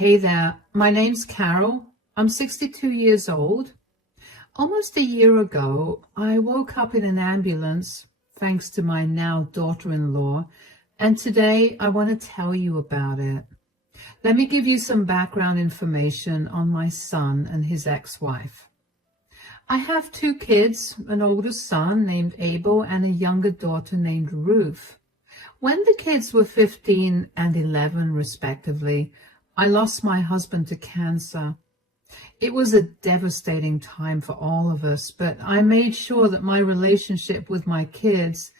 Hey there, my name's Carol. I'm 62 years old. Almost a year ago, I woke up in an ambulance, thanks to my now daughter-in-law, and today I want to tell you about it. Let me give you some background information on my son and his ex-wife. I have two kids, an older son named Abel and a younger daughter named Ruth. When the kids were 15 and 11, respectively, I lost my husband to cancer. It was a devastating time for all of us, but I made sure that my relationship with my kids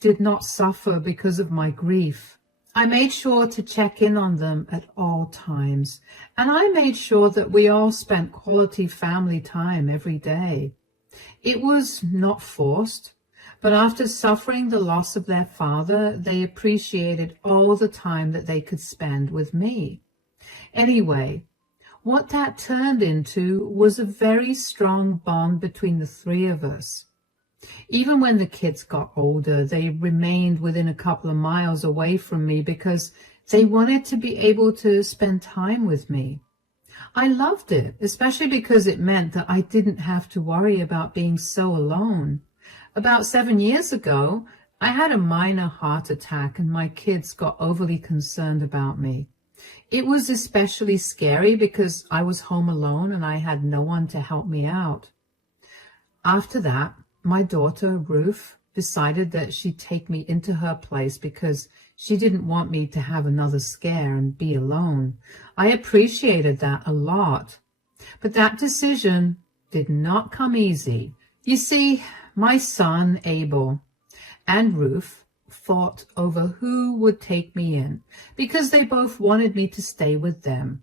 did not suffer because of my grief. I made sure to check in on them at all times, and I made sure that we all spent quality family time every day. It was not forced, but after suffering the loss of their father, they appreciated all the time that they could spend with me. Anyway, what that turned into was a very strong bond between the three of us. Even when the kids got older, they remained within a couple of miles away from me because they wanted to be able to spend time with me. I loved it, especially because it meant that I didn't have to worry about being so alone. About 7 years ago, I had a minor heart attack and my kids got overly concerned about me. It was especially scary because I was home alone and I had no one to help me out. After that, my daughter, Ruth, decided that she'd take me into her place because she didn't want me to have another scare and be alone. I appreciated that a lot. But that decision did not come easy. You see, my son, Abel, and Ruth fought over who would take me in because they both wanted me to stay with them.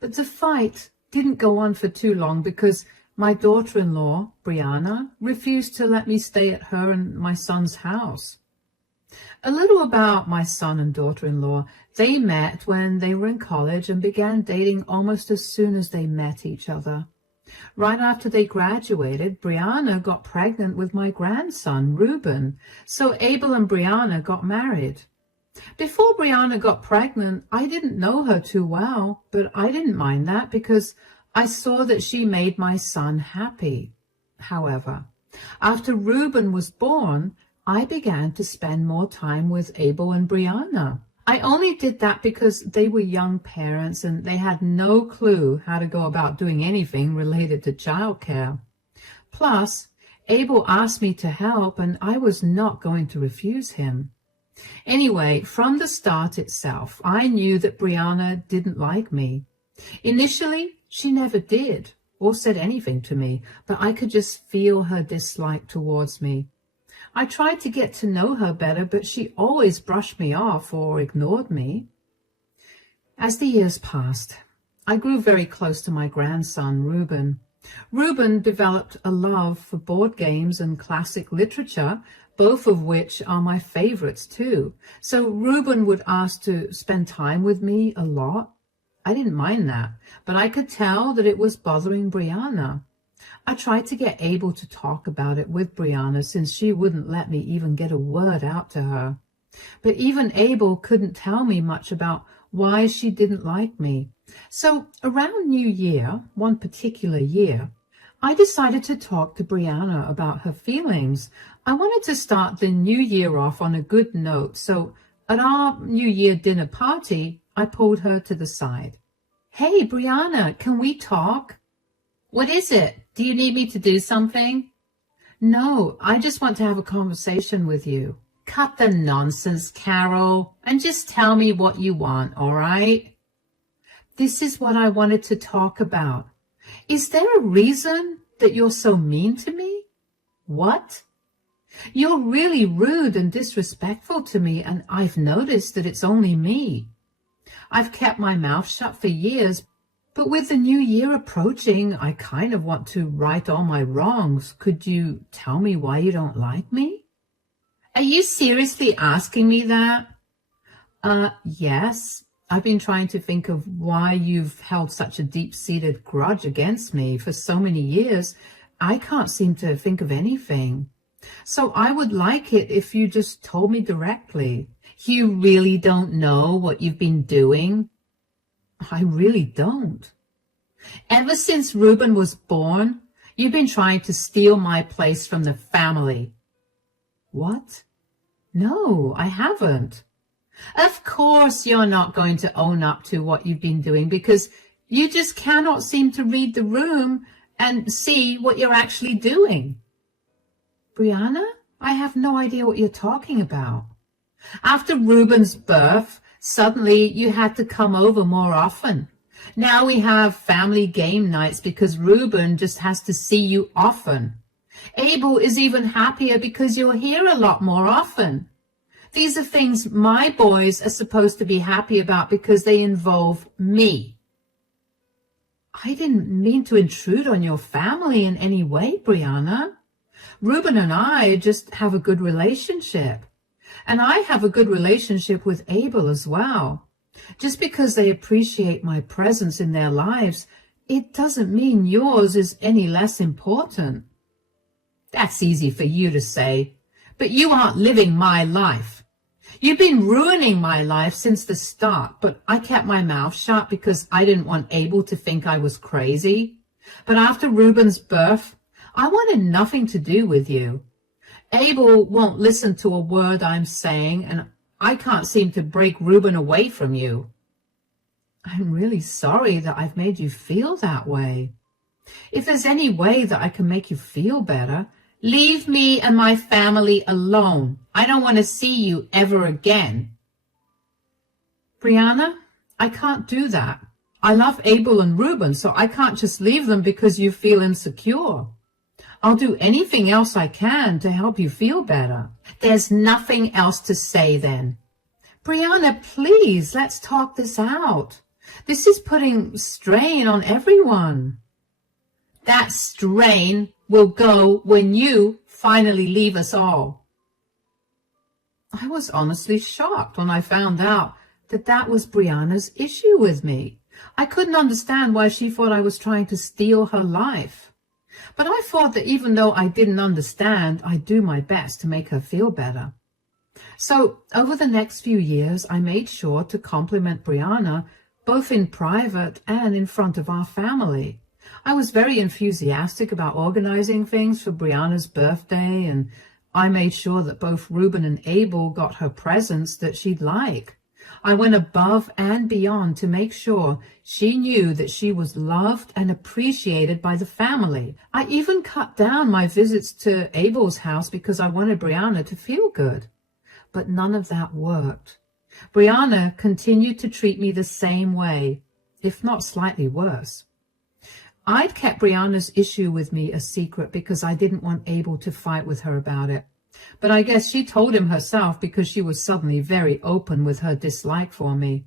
But the fight didn't go on for too long because my daughter-in-law, Brianna, refused to let me stay at her and my son's house. A little about my son and daughter-in-law. They met when they were in college and began dating almost as soon as they met each other. Right after they graduated, Brianna got pregnant with my grandson, Reuben, so Abel and Brianna got married. Before Brianna got pregnant, I didn't know her too well, but I didn't mind that because I saw that she made my son happy. However, after Reuben was born, I began to spend more time with Abel and Brianna. I only did that because they were young parents and they had no clue how to go about doing anything related to childcare. Plus, Abel asked me to help and I was not going to refuse him. Anyway, from the start itself, I knew that Brianna didn't like me. Initially, she never did or said anything to me, but I could just feel her dislike towards me. I tried to get to know her better, but she always brushed me off or ignored me. As the years passed, I grew very close to my grandson, Reuben. Reuben developed a love for board games and classic literature, both of which are my favorites too. So Reuben would ask to spend time with me a lot. I didn't mind that, but I could tell that it was bothering Brianna. I tried to get Abel to talk about it with Brianna since she wouldn't let me even get a word out to her. But even Abel couldn't tell me much about why she didn't like me. So around New Year, one particular year, I decided to talk to Brianna about her feelings. I wanted to start the new year off on a good note, so at our New Year dinner party, I pulled her to the side. "Hey, Brianna, can we talk?" "What is it? Do you need me to do something?" "No, I just want to have a conversation with you." "Cut the nonsense, Carol, and just tell me what you want, all right?" "This is what I wanted to talk about. Is there a reason that you're so mean to me?" "What?" "You're really rude and disrespectful to me, and I've noticed that it's only me. I've kept my mouth shut for years, but with the new year approaching, I kind of want to right all my wrongs. Could you tell me why you don't like me?" "Are you seriously asking me that?" Yes. I've been trying to think of why you've held such a deep-seated grudge against me for so many years. I can't seem to think of anything. So I would like it if you just told me directly." "You really don't know what you've been doing?" I really don't. Ever since Reuben was born, you've been trying to steal my place from the family. What? No, I haven't. Of course you're not going to own up to what you've been doing because you just cannot seem to read the room and see what you're actually doing. Brianna, I have no idea what you're talking about. After Reuben's birth, suddenly you had to come over more often. Now we have family game nights because Reuben just has to see you often. Abel is even happier because you're here a lot more often. These are things my boys are supposed to be happy about because they involve me. I didn't mean to intrude on your family in any way, Brianna. Reuben and I just have a good relationship. And I have a good relationship with Abel as well. Just because they appreciate my presence in their lives, it doesn't mean yours is any less important. That's easy for you to say, but you aren't living my life. You've been ruining my life since the start, but I kept my mouth shut because I didn't want Abel to think I was crazy. But after Reuben's birth, I wanted nothing to do with you. Abel won't listen to a word I'm saying, and I can't seem to break Reuben away from you. I'm really sorry that I've made you feel that way. If there's any way that I can make you feel better, leave me and my family alone. I don't want to see you ever again. Brianna, I can't do that. I love Abel and Reuben, so I can't just leave them because you feel insecure. I'll do anything else I can to help you feel better. There's nothing else to say then. Brianna, please, let's talk this out. This is putting strain on everyone. That strain will go when you finally leave us all. I was honestly shocked when I found out that that was Brianna's issue with me. I couldn't understand why she thought I was trying to steal her life. But I thought that even though I didn't understand, I'd do my best to make her feel better. So over the next few years, I made sure to compliment Brianna both in private and in front of our family. I was very enthusiastic about organizing things for Brianna's birthday, and I made sure that both Reuben and Abel got her presents that she'd like. I went above and beyond to make sure she knew that she was loved and appreciated by the family. I even cut down my visits to Abel's house because I wanted Brianna to feel good. But none of that worked. Brianna continued to treat me the same way, if not slightly worse. I'd kept Brianna's issue with me a secret because I didn't want Abel to fight with her about it. But I guess she told him herself because she was suddenly very open with her dislike for me.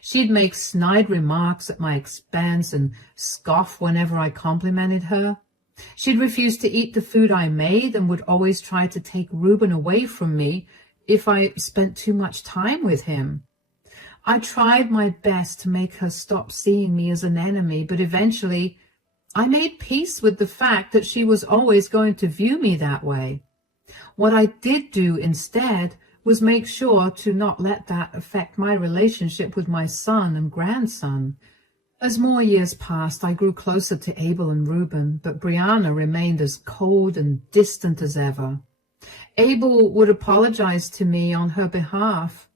She'd make snide remarks at my expense and scoff whenever I complimented her. She'd refuse to eat the food I made and would always try to take Reuben away from me if I spent too much time with him. I tried my best to make her stop seeing me as an enemy, but eventually I made peace with the fact that she was always going to view me that way. What I did do instead was make sure to not let that affect my relationship with my son and grandson. As more years passed, I grew closer to Abel and Reuben, but Brianna remained as cold and distant as ever. Abel would apologize to me on her behalf,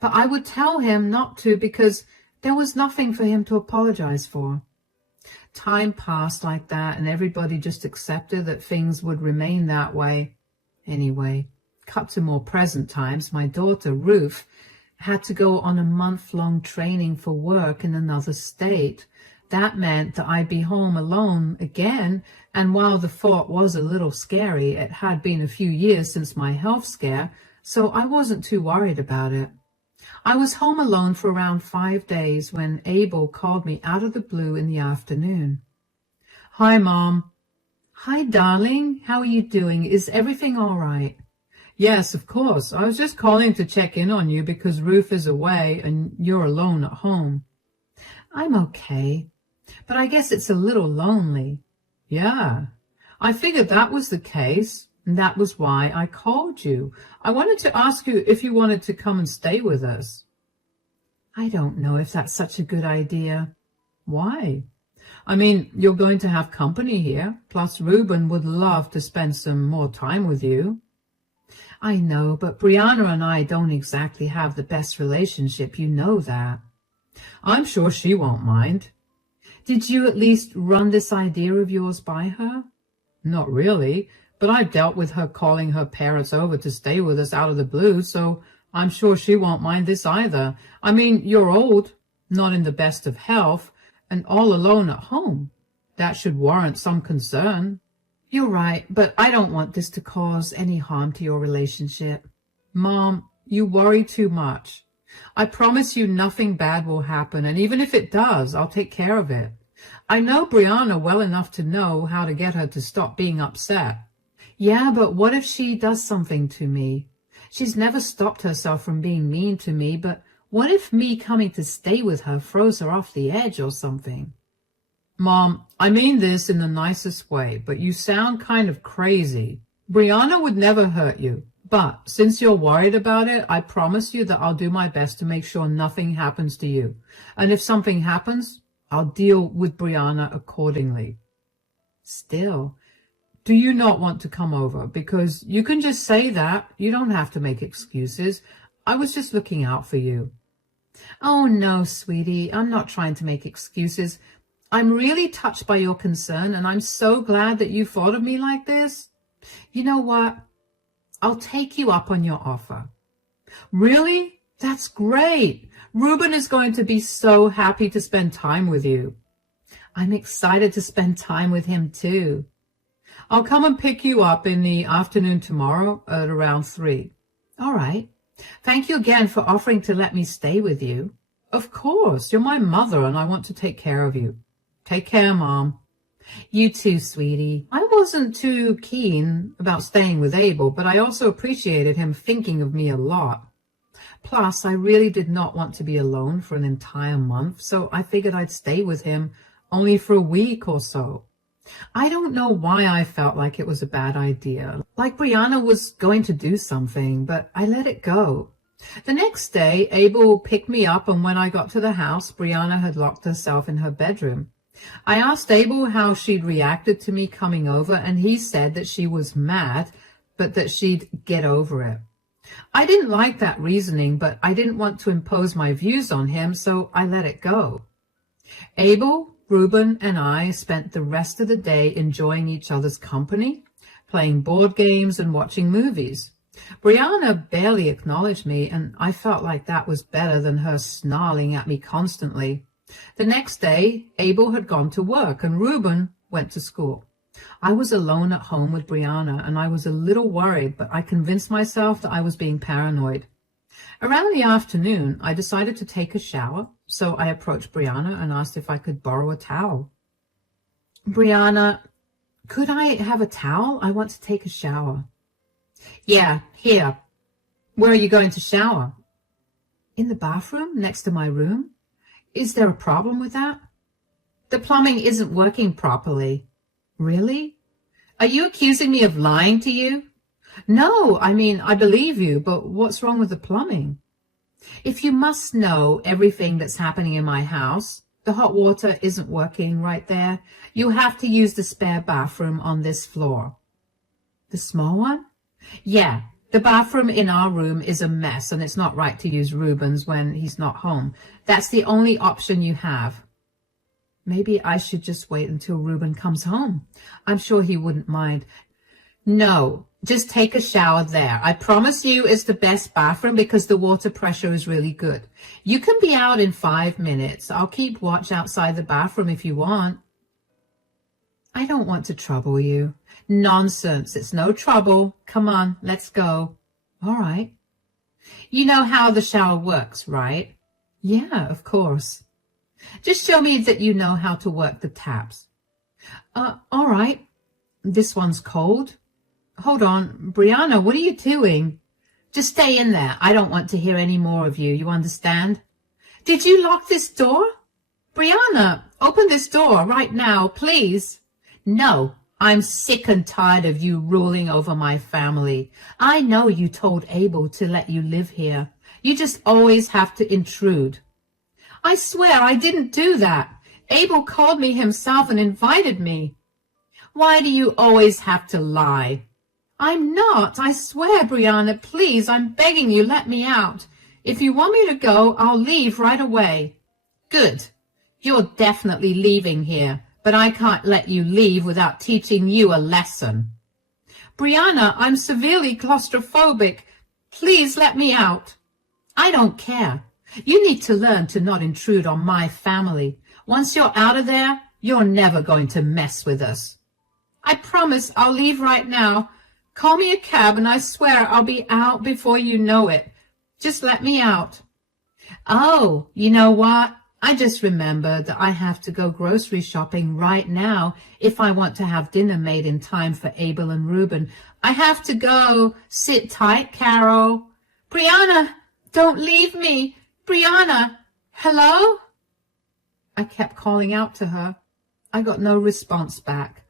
but I would tell him not to because there was nothing for him to apologize for. Time passed like that, and everybody just accepted that things would remain that way. Anyway, cut to more present times, my daughter, Ruth, had to go on a month-long training for work in another state. That meant that I'd be home alone again, and while the thought was a little scary, it had been a few years since my health scare, so I wasn't too worried about it. I was home alone for around 5 days when Abel called me out of the blue in the afternoon. "Hi, Mom." "Hi, darling. How are you doing? Is everything all right?" "Yes, of course. I was just calling to check in on you because Ruth is away and you're alone at home." "I'm okay, but I guess it's a little lonely." "Yeah, I figured that was the case, and that was why I called you. I wanted to ask you if you wanted to come and stay with us." I don't know if that's such a good idea. Why? I mean, you're going to have company here, plus Reuben would love to spend some more time with you. I know, but Brianna and I don't exactly have the best relationship, you know that. I'm sure she won't mind. Did you at least run this idea of yours by her? Not really, but I've dealt with her calling her parents over to stay with us out of the blue, so I'm sure she won't mind this either. I mean, you're old, not in the best of health, and all alone at home. That should warrant some concern. You're right, but I don't want this to cause any harm to your relationship. Mom, you worry too much. I promise you nothing bad will happen, and even if it does, I'll take care of it. I know Brianna well enough to know how to get her to stop being upset. Yeah, but what if she does something to me? She's never stopped herself from being mean to me, but what if me coming to stay with her throws her off the edge or something? Mom, I mean this in the nicest way, but you sound kind of crazy. Brianna would never hurt you, but since you're worried about it, I promise you that I'll do my best to make sure nothing happens to you. And if something happens, I'll deal with Brianna accordingly. Still, do you not want to come over? Because you can just say that. You don't have to make excuses. I was just looking out for you. Oh, no, sweetie. I'm not trying to make excuses. I'm really touched by your concern, and I'm so glad that you thought of me like this. You know what? I'll take you up on your offer. Really? That's great. Reuben is going to be so happy to spend time with you. I'm excited to spend time with him too. I'll come and pick you up in the afternoon tomorrow at around 3. All right. Thank you again for offering to let me stay with you. Of course, you're my mother and I want to take care of you. Take care, Mom. You too, sweetie. I wasn't too keen about staying with Abel, but I also appreciated him thinking of me a lot. Plus, I really did not want to be alone for an entire month, so I figured I'd stay with him only for a week or so. I don't know why I felt like it was a bad idea, like Brianna was going to do something, but I let it go. The next day, Abel picked me up, and when I got to the house, Brianna had locked herself in her bedroom. I asked Abel how she'd reacted to me coming over, and he said that she was mad, but that she'd get over it. I didn't like that reasoning, but I didn't want to impose my views on him, so I let it go. Abel, Reuben, and I spent the rest of the day enjoying each other's company, playing board games and watching movies. Brianna barely acknowledged me, and I felt like that was better than her snarling at me constantly. The next day, Abel had gone to work, and Reuben went to school. I was alone at home with Brianna, and I was a little worried, but I convinced myself that I was being paranoid. Around the afternoon, I decided to take a shower, so I approached Brianna and asked if I could borrow a towel. Brianna, could I have a towel? I want to take a shower. Yeah, here. Where are you going to shower? In the bathroom next to my room. Is there a problem with that? The plumbing isn't working properly. Really? Are you accusing me of lying to you? No, I mean, I believe you, but what's wrong with the plumbing? If you must know everything that's happening in my house, the hot water isn't working right there. You have to use the spare bathroom on this floor. The small one? Yeah, the bathroom in our room is a mess, and it's not right to use Reuben's when he's not home. That's the only option you have. Maybe I should just wait until Reuben comes home. I'm sure he wouldn't mind. No, just take a shower there. I promise you it's the best bathroom because the water pressure is really good. You can be out in 5 minutes. I'll keep watch outside the bathroom if you want. I don't want to trouble you. Nonsense. It's no trouble. Come on, let's go. All right. You know how the shower works, right? Yeah, of course. Just show me that you know how to work the taps. All right. This one's cold. Hold on. Brianna, what are you doing? Just stay in there. I don't want to hear any more of you. You understand? Did you lock this door? Brianna, open this door right now, please. No, I'm sick and tired of you ruling over my family. I know you told Abel to let you live here. You just always have to intrude. I swear I didn't do that. Abel called me himself and invited me. Why do you always have to lie? I'm not. I swear, Brianna, please, I'm begging you, let me out. If you want me to go, I'll leave right away. Good. You're definitely leaving here, but I can't let you leave without teaching you a lesson. Brianna, I'm severely claustrophobic. Please let me out. I don't care. You need to learn to not intrude on my family. Once you're out of there, you're never going to mess with us. I promise I'll leave right now. Call me a cab and I swear I'll be out before you know it. Just let me out. Oh, you know what? I just remembered that I have to go grocery shopping right now if I want to have dinner made in time for Abel and Reuben. I have to go. Sit tight, Carol. Brianna, don't leave me. Brianna, hello? I kept calling out to her. I got no response back.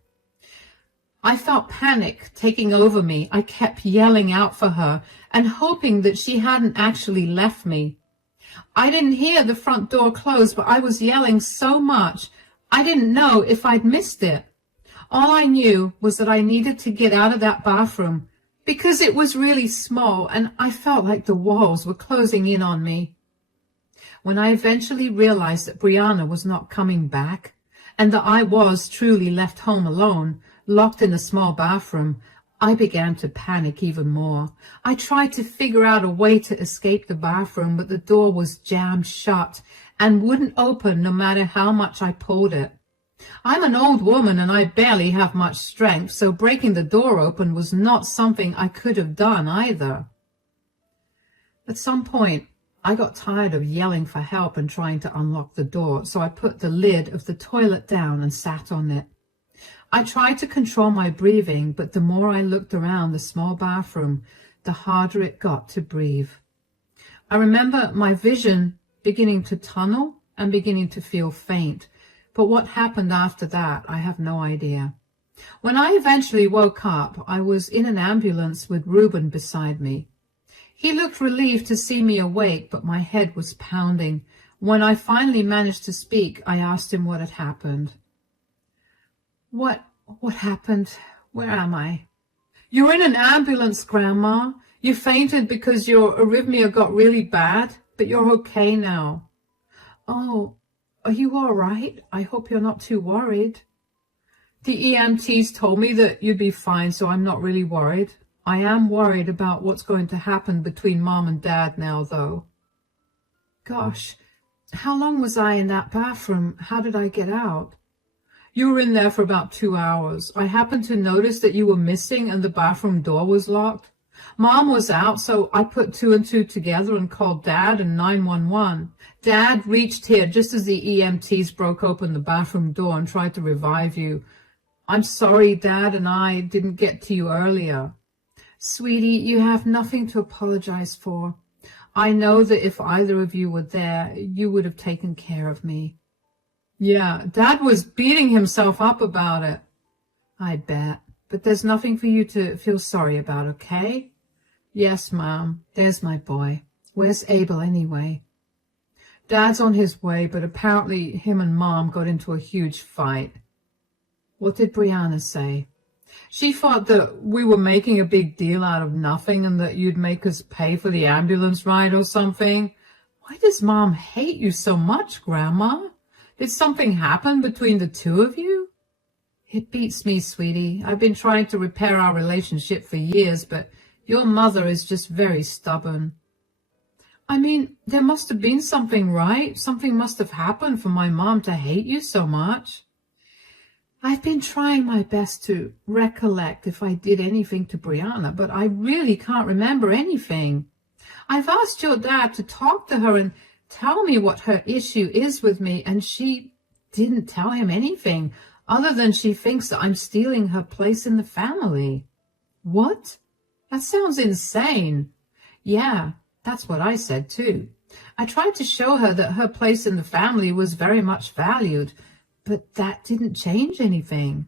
I felt panic taking over me. I kept yelling out for her and hoping that she hadn't actually left me. I didn't hear the front door close, but I was yelling so much, I didn't know if I'd missed it. All I knew was that I needed to get out of that bathroom because it was really small and I felt like the walls were closing in on me. When I eventually realized that Brianna was not coming back and that I was truly left home alone, locked in a small bathroom, I began to panic even more. I tried to figure out a way to escape the bathroom, but the door was jammed shut and wouldn't open no matter how much I pulled it. I'm an old woman and I barely have much strength, so breaking the door open was not something I could have done either. At some point, I got tired of yelling for help and trying to unlock the door, so I put the lid of the toilet down and sat on it. I tried to control my breathing, but the more I looked around the small bathroom, the harder it got to breathe. I remember my vision beginning to tunnel and beginning to feel faint, but what happened after that, I have no idea. When I eventually woke up, I was in an ambulance with Reuben beside me. He looked relieved to see me awake, but my head was pounding. When I finally managed to speak, I asked him what had happened. What happened? Where am I? You're in an ambulance, Grandma. You fainted because your arrhythmia got really bad, but you're okay now. Oh, are you all right? I hope you're not too worried. The EMTs told me that you'd be fine, so I'm not really worried. I am worried about what's going to happen between Mom and Dad now, though. Gosh, how long was I in that bathroom? How did I get out? You were in there for about 2 hours. I happened to notice that you were missing and the bathroom door was locked. Mom was out, so I put 2 and 2 together and called Dad and 911. Dad reached here just as the EMTs broke open the bathroom door and tried to revive you. I'm sorry Dad and I didn't get to you earlier. Sweetie, you have nothing to apologize for. I know that if either of you were there, you would have taken care of me. Yeah, Dad was beating himself up about it. I bet. But there's nothing for you to feel sorry about, okay? Yes, Mom. There's my boy. Where's Abel anyway? Dad's on his way, but apparently him and Mom got into a huge fight. What did Brianna say? She thought that we were making a big deal out of nothing and that you'd make us pay for the ambulance ride or something. Why does Mom hate you so much, Grandma? Did something happen between the two of you? It beats me, sweetie. I've been trying to repair our relationship for years, but your mother is just very stubborn. I mean, there must have been something, right? Something must have happened for my mom to hate you so much. I've been trying my best to recollect if I did anything to Brianna, but I really can't remember anything. I've asked your dad to talk to her and tell me what her issue is with me, and she didn't tell him anything other than she thinks that I'm stealing her place in the family. What? That sounds insane. Yeah, that's what I said too. I tried to show her that her place in the family was very much valued, but that didn't change anything.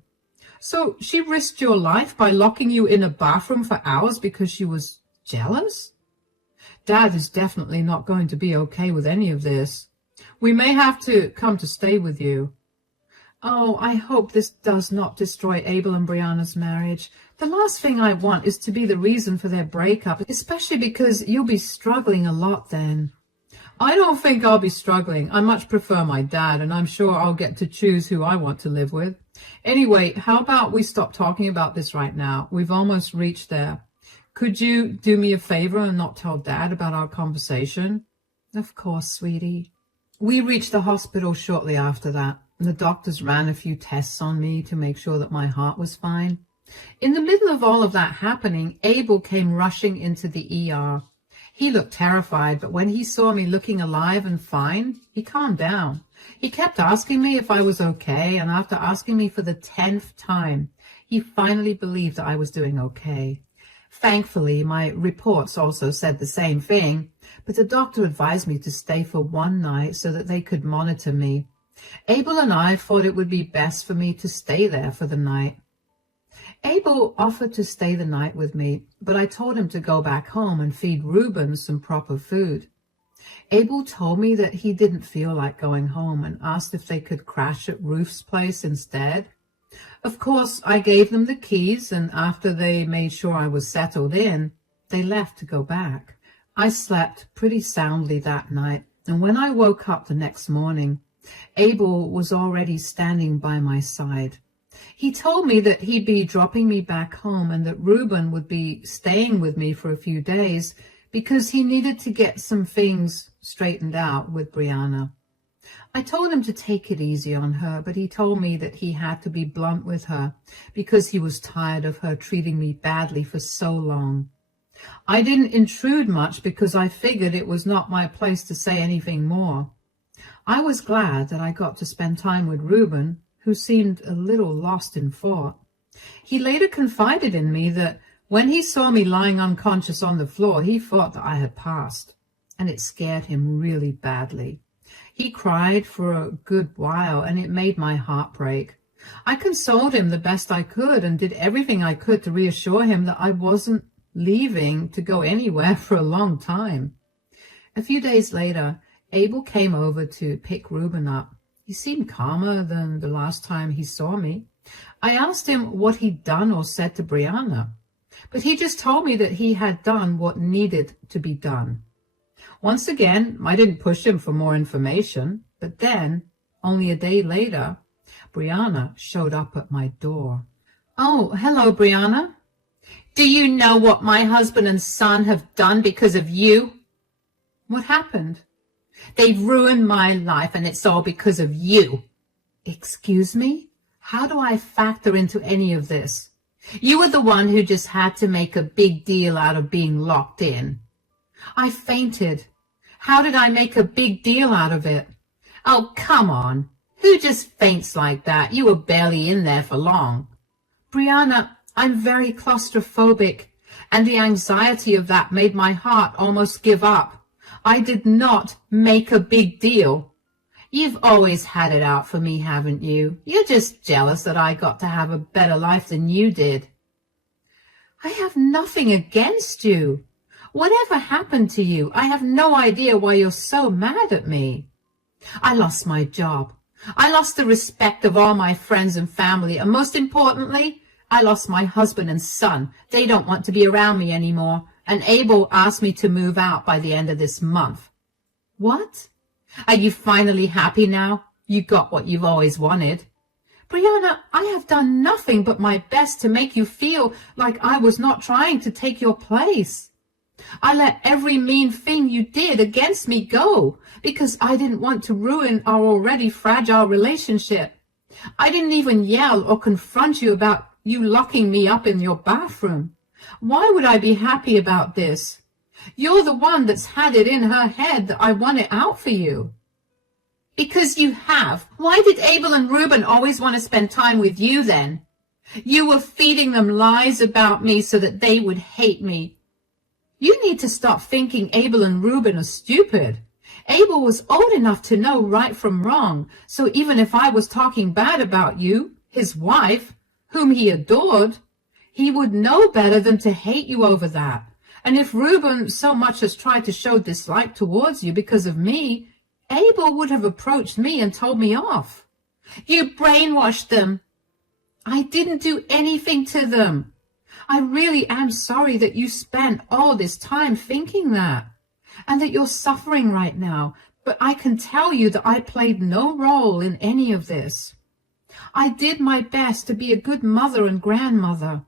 So she risked your life by locking you in a bathroom for hours because she was jealous? Dad is definitely not going to be okay with any of this. We may have to come to stay with you. Oh, I hope this does not destroy Abel and Brianna's marriage. The last thing I want is to be the reason for their breakup, especially because you'll be struggling a lot then. I don't think I'll be struggling. I much prefer my dad, and I'm sure I'll get to choose who I want to live with. Anyway, how about we stop talking about this right now? We've almost reached there. Could you do me a favor and not tell Dad about our conversation? Of course, sweetie. We reached the hospital shortly after that. The doctors ran a few tests on me to make sure that my heart was fine. In the middle of all of that happening, Abel came rushing into the ER. He looked terrified, but when he saw me looking alive and fine, he calmed down. He kept asking me if I was okay, and after asking me for the 10th time, he finally believed that I was doing okay. Thankfully, my reports also said the same thing, but the doctor advised me to stay for one night so that they could monitor me. Abel and I thought it would be best for me to stay there for the night. Abel offered to stay the night with me, but I told him to go back home and feed Reuben some proper food. Abel told me that he didn't feel like going home and asked if they could crash at Ruth's place instead. Of course, I gave them the keys, and after they made sure I was settled in, they left to go back. I slept pretty soundly that night, and when I woke up the next morning, Abel was already standing by my side. He told me that he'd be dropping me back home and that Reuben would be staying with me for a few days because he needed to get some things straightened out with Brianna. I told him to take it easy on her, but he told me that he had to be blunt with her because he was tired of her treating me badly for so long. I didn't intrude much because I figured it was not my place to say anything more. I was glad that I got to spend time with Reuben, who seemed a little lost in thought. He later confided in me that when he saw me lying unconscious on the floor, he thought that I had passed, and it scared him really badly. He cried for a good while, and it made my heart break. I consoled him the best I could and did everything I could to reassure him that I wasn't leaving to go anywhere for a long time. A few days later, Abel came over to pick Reuben up. He seemed calmer than the last time he saw me. I asked him what he'd done or said to Brianna, but he just told me that he had done what needed to be done. Once again, I didn't push him for more information, but then, only a day later, Brianna showed up at my door. Oh, hello, Brianna. Do you know what my husband and son have done because of you? What happened? They've ruined my life, and it's all because of you. Excuse me? How do I factor into any of this? You were the one who just had to make a big deal out of being locked in. I fainted. How did I make a big deal out of it? Oh, come on. Who just faints like that? You were barely in there for long. Brianna, I'm very claustrophobic, and the anxiety of that made my heart almost give up. I did not make a big deal. You've always had it out for me, haven't you? You're just jealous that I got to have a better life than you did. I have nothing against you. Whatever happened to you? I have no idea why you're so mad at me. I lost my job. I lost the respect of all my friends and family, and most importantly, I lost my husband and son. They don't want to be around me anymore, and Abel asked me to move out by the end of this month. What? Are you finally happy now? You got what you've always wanted. Brianna, I have done nothing but my best to make you feel like I was not trying to take your place. I let every mean thing you did against me go because I didn't want to ruin our already fragile relationship. I didn't even yell or confront you about you locking me up in your bathroom. Why would I be happy about this? You're the one that's had it in her head that I want it out for you. Because you have. Why did Abel and Reuben always want to spend time with you then? You were feeding them lies about me so that they would hate me. You need to stop thinking Abel and Reuben are stupid. Abel was old enough to know right from wrong, so even if I was talking bad about you, his wife, whom he adored, he would know better than to hate you over that. And if Reuben so much as tried to show dislike towards you because of me, Abel would have approached me and told me off. You brainwashed them. I didn't do anything to them. I really am sorry that you spent all this time thinking that, and that you're suffering right now, but I can tell you that I played no role in any of this. I did my best to be a good mother and grandmother.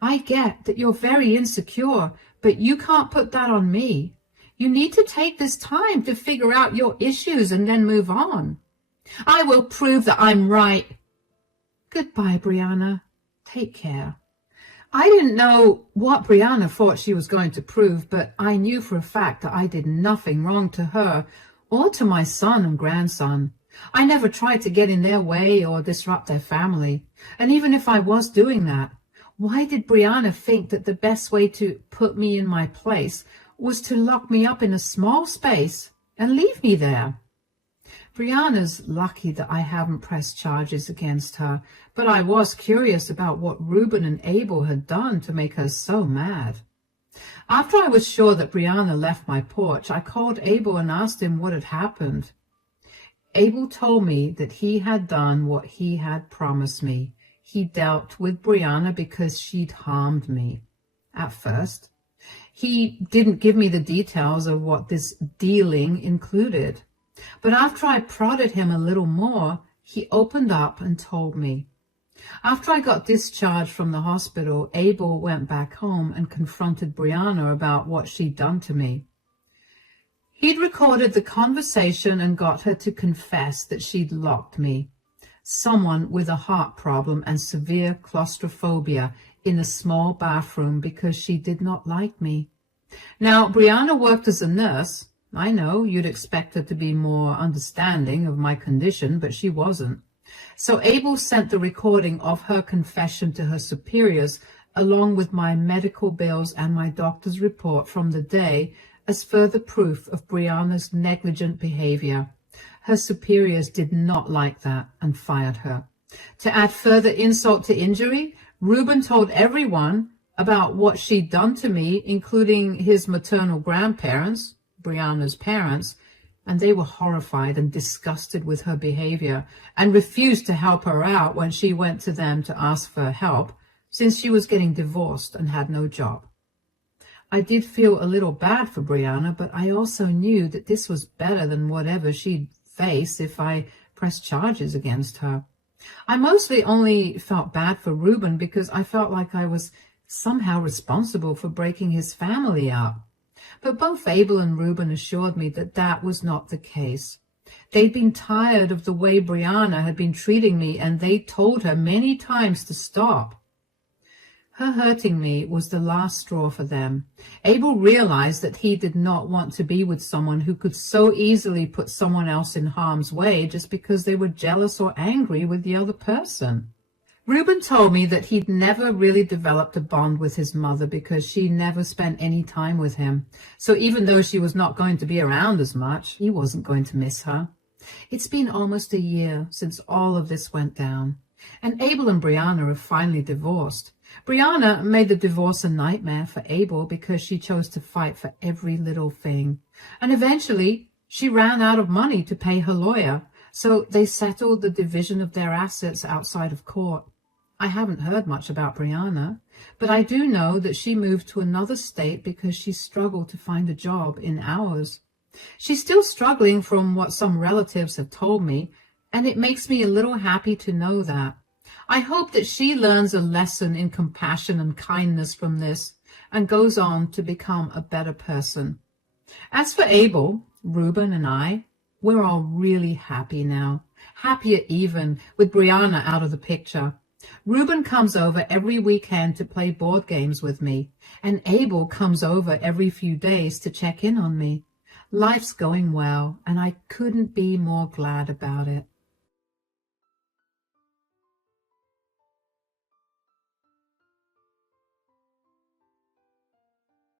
I get that you're very insecure, but you can't put that on me. You need to take this time to figure out your issues and then move on. I will prove that I'm right. Goodbye, Brianna. Take care. I didn't know what Brianna thought she was going to prove, but I knew for a fact that I did nothing wrong to her or to my son and grandson. I never tried to get in their way or disrupt their family. And even if I was doing that, why did Brianna think that the best way to put me in my place was to lock me up in a small space and leave me there? Brianna's lucky that I haven't pressed charges against her, but I was curious about what Reuben and Abel had done to make her so mad. After I was sure that Brianna left my porch, I called Abel and asked him what had happened. Abel told me that he had done what he had promised me. He dealt with Brianna because she'd harmed me. At first, he didn't give me the details of what this dealing included. But after I prodded him a little more, he opened up and told me. After I got discharged from the hospital, Abel went back home and confronted Brianna about what she'd done to me. He'd recorded the conversation and got her to confess that she'd locked me, someone with a heart problem and severe claustrophobia, in a small bathroom because she did not like me. Now, Brianna worked as a nurse. I know you'd expect her to be more understanding of my condition, but she wasn't. So Abel sent the recording of her confession to her superiors, along with my medical bills and my doctor's report from the day, as further proof of Brianna's negligent behavior. Her superiors did not like that and fired her. To add further insult to injury, Reuben told everyone about what she'd done to me, including his maternal grandparents, Brianna's parents, and they were horrified and disgusted with her behavior and refused to help her out when she went to them to ask for help, since she was getting divorced and had no job. I did feel a little bad for Brianna, but I also knew that this was better than whatever she'd face if I pressed charges against her. I mostly only felt bad for Reuben because I felt like I was somehow responsible for breaking his family up. But both Abel and Reuben assured me that that was not the case. They'd been tired of the way Brianna had been treating me, and they told her many times to stop. Her hurting me was the last straw for them. Abel realized that he did not want to be with someone who could so easily put someone else in harm's way just because they were jealous or angry with the other person. Reuben told me that he'd never really developed a bond with his mother because she never spent any time with him. So even though she was not going to be around as much, he wasn't going to miss her. It's been almost a year since all of this went down, and Abel and Brianna have finally divorced. Brianna made the divorce a nightmare for Abel because she chose to fight for every little thing. And eventually, she ran out of money to pay her lawyer, so they settled the division of their assets outside of court. I haven't heard much about Brianna, but I do know that she moved to another state because she struggled to find a job in ours. She's still struggling from what some relatives have told me, and it makes me a little happy to know that. I hope that she learns a lesson in compassion and kindness from this and goes on to become a better person. As for Abel, Reuben, and I, we're all really happy now, happier even with Brianna out of the picture. Reuben comes over every weekend to play board games with me, and Abel comes over every few days to check in on me. Life's going well, and I couldn't be more glad about it.